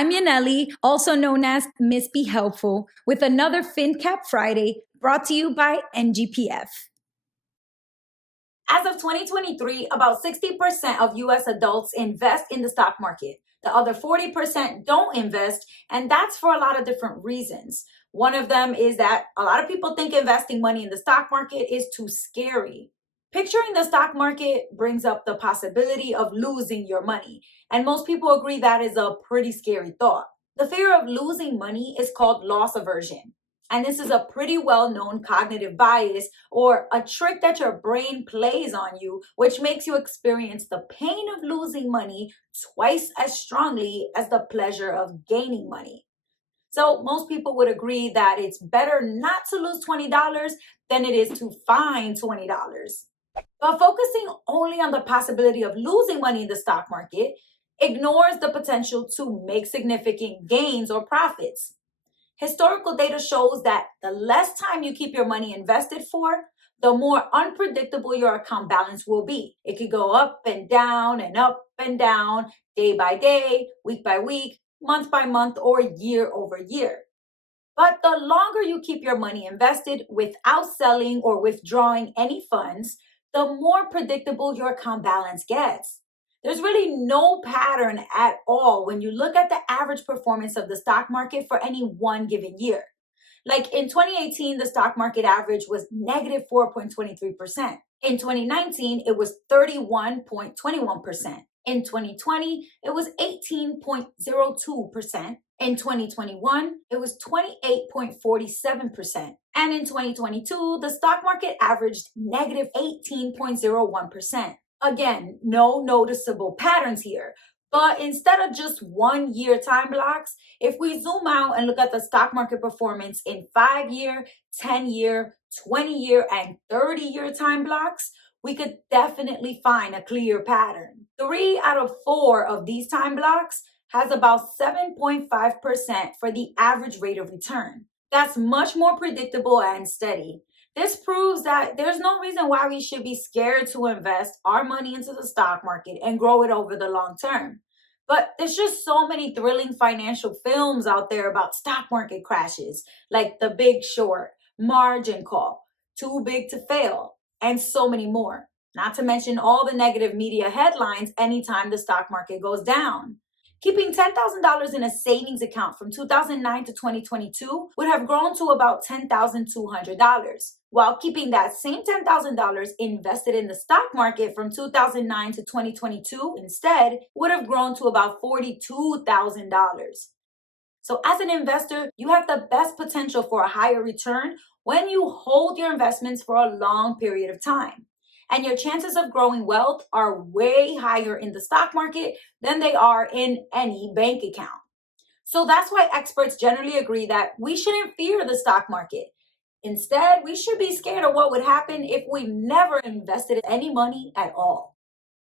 I'm Yaneli, also known as Miss Be Helpful, with another FinCap Friday brought to you by NGPF. As of 2023, about 60% of US adults invest in the stock market. The other 40% don't invest, and that's for a lot of different reasons. One of them is that a lot of people think investing money in the stock market is too scary. Picturing the stock market brings up the possibility of losing your money, and most people agree that is a pretty scary thought. The fear of losing money is called loss aversion. And this is a pretty well-known cognitive bias or a trick that your brain plays on you, which makes you experience the pain of losing money twice as strongly as the pleasure of gaining money. So most people would agree that it's better not to lose $20 than it is to find $20. But focusing only on the possibility of losing money in the stock market ignores the potential to make significant gains or profits. Historical data shows that the less time you keep your money invested for, the more unpredictable your account balance will be. It could go up and down and up and down, day by day, week by week, month by month, or year over year. But the longer you keep your money invested without selling or withdrawing any funds, the more predictable your account balance gets. There's really no pattern at all when you look at the average performance of the stock market for any one given year. Like in 2018, the stock market average was negative 4.23%. In 2019, it was 31.21%. In 2020, it was 18.02%. In 2021, it was 28.47%. And in 2022, the stock market averaged negative 18.01%. Again, no noticeable patterns here. But instead of just 1 year time blocks, if we zoom out and look at the stock market performance in 5-year, 10-year, 20-year, and 30-year time blocks, we could definitely find a clear pattern. 3 out of 4 of these time blocks has about 7.5% for the average rate of return. That's much more predictable and steady. This proves that there's no reason why we should be scared to invest our money into the stock market and grow it over the long term. But there's just so many thrilling financial films out there about stock market crashes, like The Big Short, Margin Call, Too Big to Fail, and so many more. Not to mention all the negative media headlines anytime the stock market goes down. Keeping $10,000 in a savings account from 2009 to 2022 would have grown to about $10,200, while keeping that same $10,000 invested in the stock market from 2009 to 2022 instead would have grown to about $42,000. So as an investor, you have the best potential for a higher return when you hold your investments for a long period of time. And your chances of growing wealth are way higher in the stock market than they are in any bank account. So that's why experts generally agree that we shouldn't fear the stock market. Instead, we should be scared of what would happen if we never invested any money at all.